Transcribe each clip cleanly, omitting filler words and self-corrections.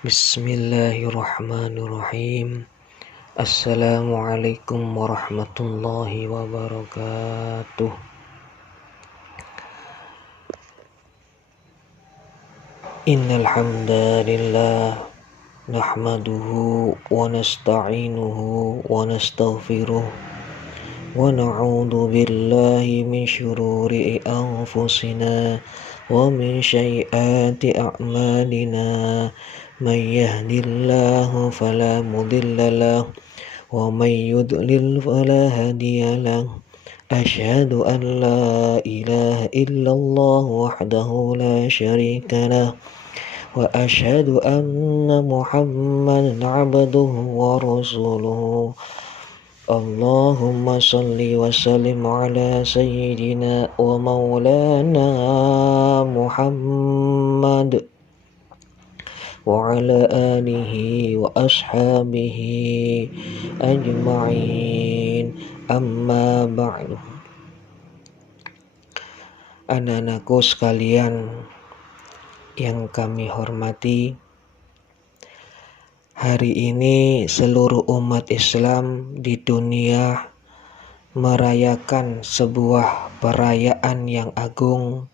Bismillahirrahmanirrahim. Assalamualaikum warahmatullahi wabarakatuh. Innal hamdalillah nahmaduhu wa nasta'inuhu wa nastaghfiruh wa na'udzu billahi min syururi anfusina wa min sayyiati a'malina. Man yahdihillahu fala mudilla lahu wa man yudlil fala hadiya lahu. Asyhadu an la ilaha illallah wahdahu la syarika lahu wa asyhadu anna Muhammadan abduhu wa rasuluhu. Allahumma salli wa sallim ala sayyidina wa maulana Muhammad wa ala alihi wa ashabihi ajma'in, amma ba'du. Anak-anakku sekalian yang kami hormati, hari ini seluruh umat Islam di dunia merayakan sebuah perayaan yang agung,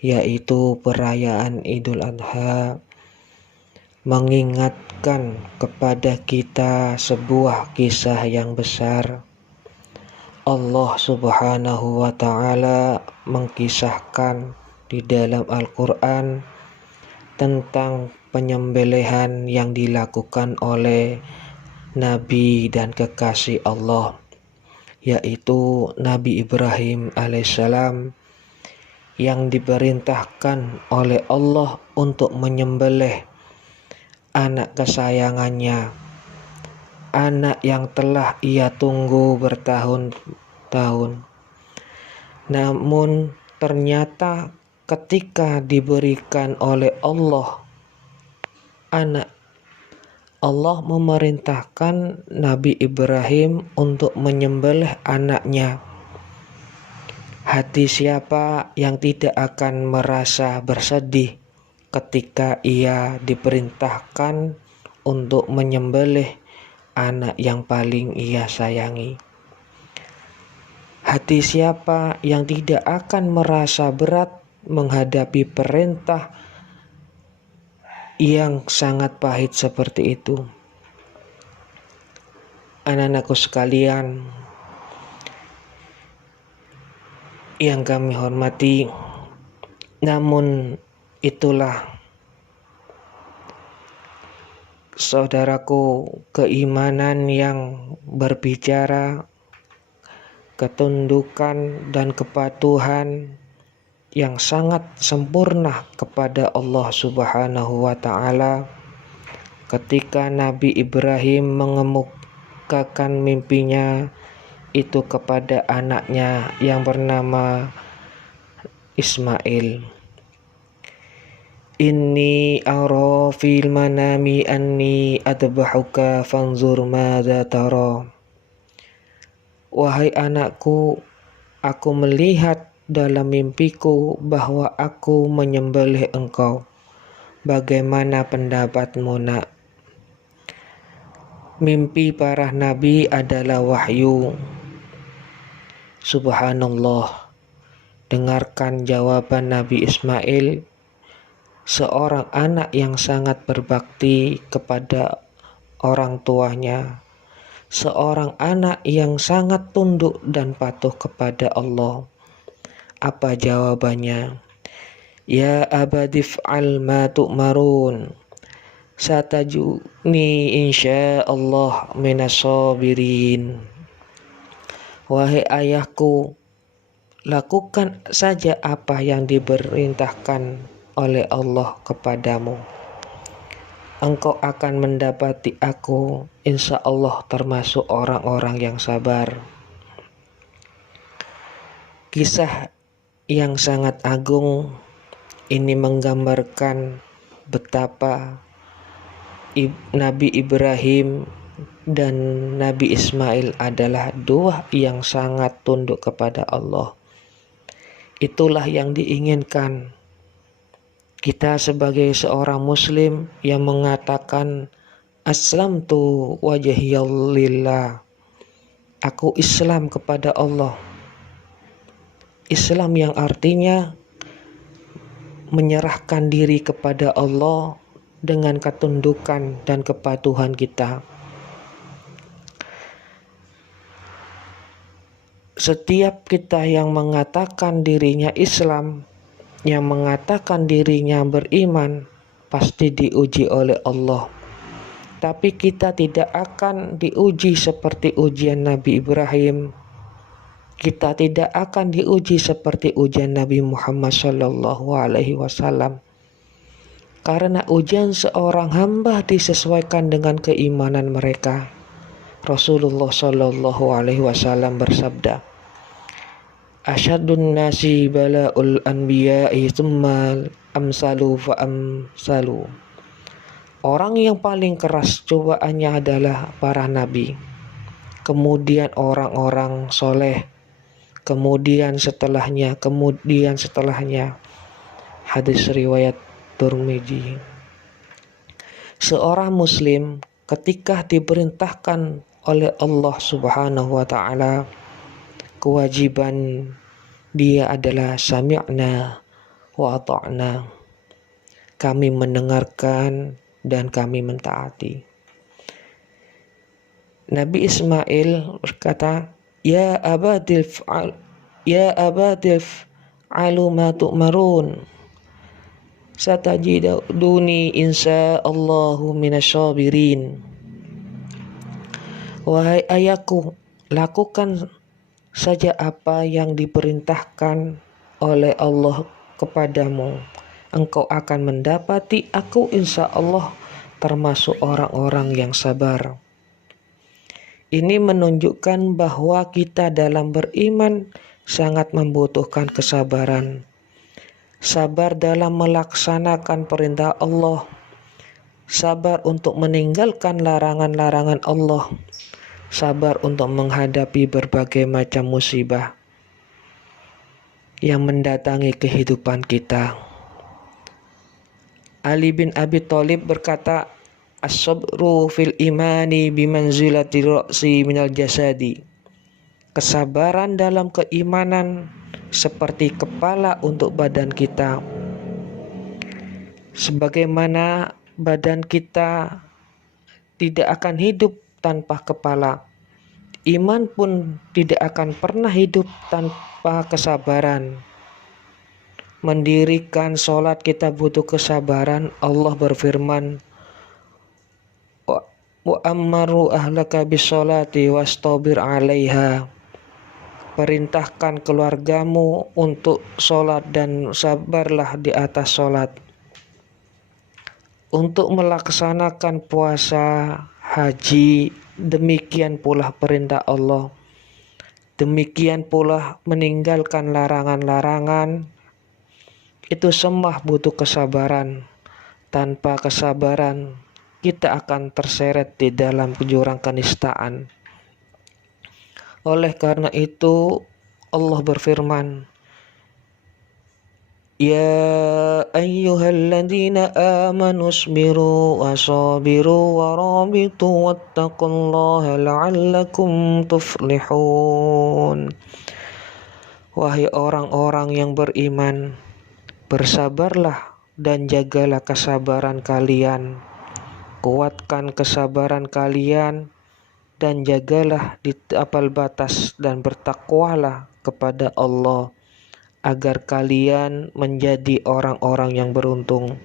yaitu perayaan Idul Adha, mengingatkan kepada kita sebuah kisah yang besar. Allah Subhanahu wa ta'ala mengkisahkan di dalam Al-Quran tentang penyembelihan yang dilakukan oleh Nabi dan kekasih Allah, yaitu Nabi Ibrahim alaihissalam, yang diperintahkan oleh Allah untuk menyembelih anak kesayangannya, anak yang telah ia tunggu bertahun-tahun. Namun ternyata ketika diberikan oleh Allah anak, Allah memerintahkan Nabi Ibrahim untuk menyembelih anaknya. Hati siapa yang tidak akan merasa bersedih ketika ia diperintahkan untuk menyembelih anak yang paling ia sayangi? Hati siapa yang tidak akan merasa berat menghadapi perintah yang sangat pahit seperti itu? Anak-anakku sekalian yang kami hormati, namun itulah, saudaraku, keimanan yang berbicara ketundukan dan kepatuhan yang sangat sempurna kepada Allah Subhanahu wa ta'ala. Ketika Nabi Ibrahim mengemukakan mimpinya itu kepada anaknya yang bernama Ismail. Inni ara fil manami anni adbahuka fanzur madza tara. Wahai anakku, aku melihat dalam mimpiku bahwa aku menyembelih engkau. Bagaimana pendapatmu, nak? Mimpi para nabi adalah wahyu. Subhanallah. Dengarkan jawaban Nabi Ismail, seorang anak yang sangat berbakti kepada orang tuanya, seorang anak yang sangat tunduk dan patuh kepada Allah. Apa jawabannya? Ya abadif'al ma tu'marun, satajuni insyaallah minas sabirin. Wahai ayahku, lakukan saja apa yang diperintahkan oleh Allah kepadamu. Engkau akan mendapati aku, insya Allah, termasuk orang-orang yang sabar. Kisah yang sangat agung ini menggambarkan betapa Nabi Ibrahim dan Nabi Ismail adalah dua yang sangat tunduk kepada Allah. Itulah yang diinginkan Kita sebagai seorang muslim yang mengatakan aslamtu wajhiya lillah, aku Islam kepada Allah. Islam yang artinya menyerahkan diri kepada Allah dengan ketundukan dan kepatuhan kita. Setiap kita yang mengatakan dirinya Islam, yang mengatakan dirinya beriman, pasti diuji oleh Allah. Tapi kita tidak akan diuji seperti ujian Nabi Ibrahim. Kita tidak akan diuji seperti ujian Nabi Muhammad SAW. Karena ujian seorang hamba disesuaikan dengan keimanan mereka. Rasulullah SAW bersabda, Asyadun nasi bala'ul anbiya'i tsummal amsalu fa amsalu. Orang yang paling keras cobaannya adalah para nabi, kemudian orang-orang soleh, kemudian setelahnya. Hadis riwayat Tirmidzi. Seorang muslim ketika diperintahkan oleh Allah Subhanahu wa taala, kewajiban dia adalah sami'na wa ata'na. Kami mendengarkan dan kami mentaati. Nabi Ismail berkata, Ya abatil fa'alu ma tu'marun, satajiduni insyaallahu minasyabirin. Wahai ayahku, lakukan saja apa yang diperintahkan oleh Allah kepadamu. Engkau akan mendapati aku insya Allah termasuk orang-orang yang sabar. Ini menunjukkan bahwa kita dalam beriman sangat membutuhkan kesabaran. Sabar dalam melaksanakan perintah Allah. Sabar untuk meninggalkan larangan-larangan Allah. Sabar untuk menghadapi berbagai macam musibah yang mendatangi kehidupan kita. Ali bin Abi Thalib berkata, As-sabru fil imani bimanzilati ra'si minal jasadi. Kesabaran dalam keimanan seperti kepala untuk badan kita. Sebagaimana badan kita tidak akan hidup tanpa kepala, iman pun tidak akan pernah hidup tanpa kesabaran. Mendirikan sholat kita butuh kesabaran. Allah berfirman, wa ammaru ahlaka bisolati wastabir 'alaiha. Perintahkan keluargamu untuk sholat dan sabarlah di atas sholat. Untuk melaksanakan puasa, haji, demikian pula perintah Allah. Demikian pula meninggalkan larangan-larangan. Itu semua butuh kesabaran. Tanpa kesabaran, kita akan terseret di dalam jurang kenistaan. Oleh karena itu Allah berfirman, Ya ayyuhalladzina amanu isbiru wasabiru warabitu wattaqullaha la'allakum tuflihun. Wahai orang-orang yang beriman, bersabarlah dan jagalah kesabaran kalian. Kuatkan kesabaran kalian dan jagalah di apal batas dan bertakwalah kepada Allah agar kalian menjadi orang-orang yang beruntung.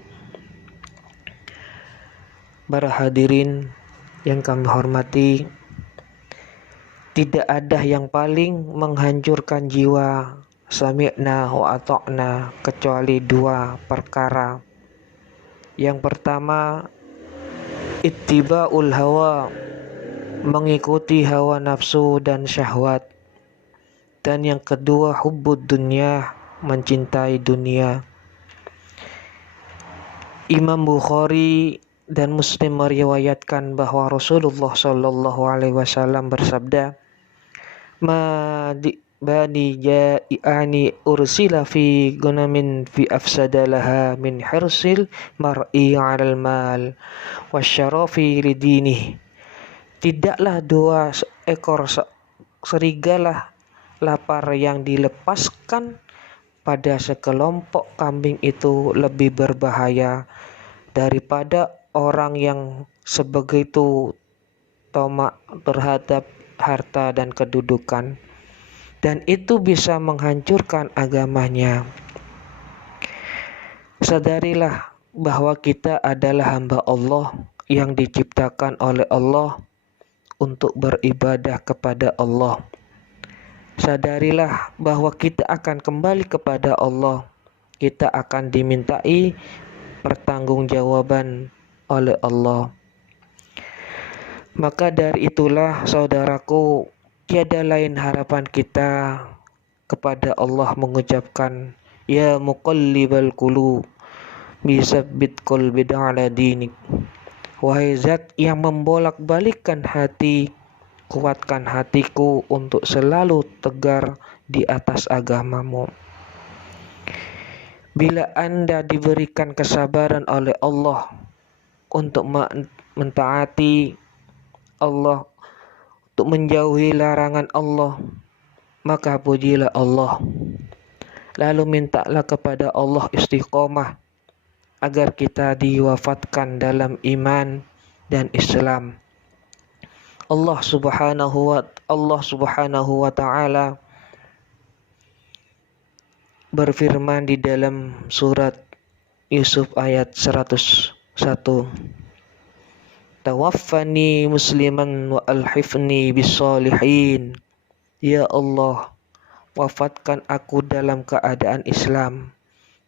Para hadirin yang kami hormati, tidak ada yang paling menghancurkan jiwa sami'na wa ata'na kecuali dua perkara. Yang pertama, ittiba'ul hawa, mengikuti hawa nafsu dan syahwat. Dan yang kedua, hubbud dunya, mencintai dunia. Imam Bukhari dan Muslim meriwayatkan bahwa Rasulullah SAW bersabda, bani ja'i'ani ursila fi gunamin fi afsadalaha min hirsil mar'i 'alal mal wasyarafi lidinih. Tidaklah dua ekor serigala lapar yang dilepaskan pada sekelompok kambing itu lebih berbahaya daripada orang yang sebegitu tamak terhadap harta dan kedudukan, dan itu bisa menghancurkan agamanya. Sadarilah bahwa kita adalah hamba Allah yang diciptakan oleh Allah untuk beribadah kepada Allah. Sadarilah bahwa kita akan kembali kepada Allah. Kita akan dimintai pertanggungjawaban oleh Allah. Maka dari itulah saudaraku, tiada lain harapan kita kepada Allah mengucapkan, Ya muqallibal qulub, bisabbit qalbi ala dinik. Wahai zat yang membolak-balikkan hati, kuatkan hatiku untuk selalu tegar di atas agamamu. Bila Anda diberikan kesabaran oleh Allah untuk mentaati Allah, untuk menjauhi larangan Allah, maka pujilah Allah. Lalu mintalah kepada Allah istiqomah agar kita diwafatkan dalam iman dan Islam. Allah Subhanahu wa taala berfirman di dalam surat Yusuf ayat 101. Tawaffani musliman wa alhifni bisolihin. Ya Allah, wafatkan aku dalam keadaan Islam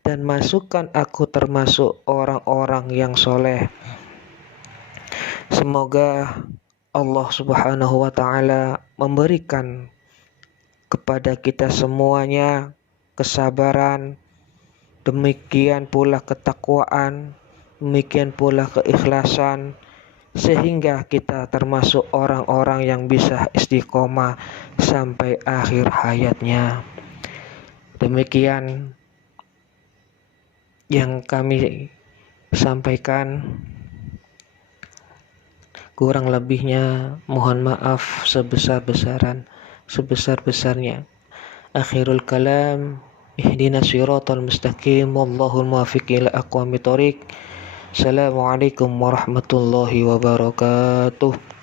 dan masukkan aku termasuk orang-orang yang soleh. Semoga Allah Subhanahu wa taala memberikan kepada kita semuanya kesabaran, demikian pula ketakwaan, demikian pula keikhlasan, sehingga kita termasuk orang-orang yang bisa istiqomah sampai akhir hayatnya. Demikian yang kami sampaikan, kurang lebihnya mohon maaf sebesar-besarnya. Akhirul kalam, ihdinas siratal mustaqim, wallahul muwaffiq ila aqwamit thoriq. Assalamualaikum warahmatullahi wabarakatuh.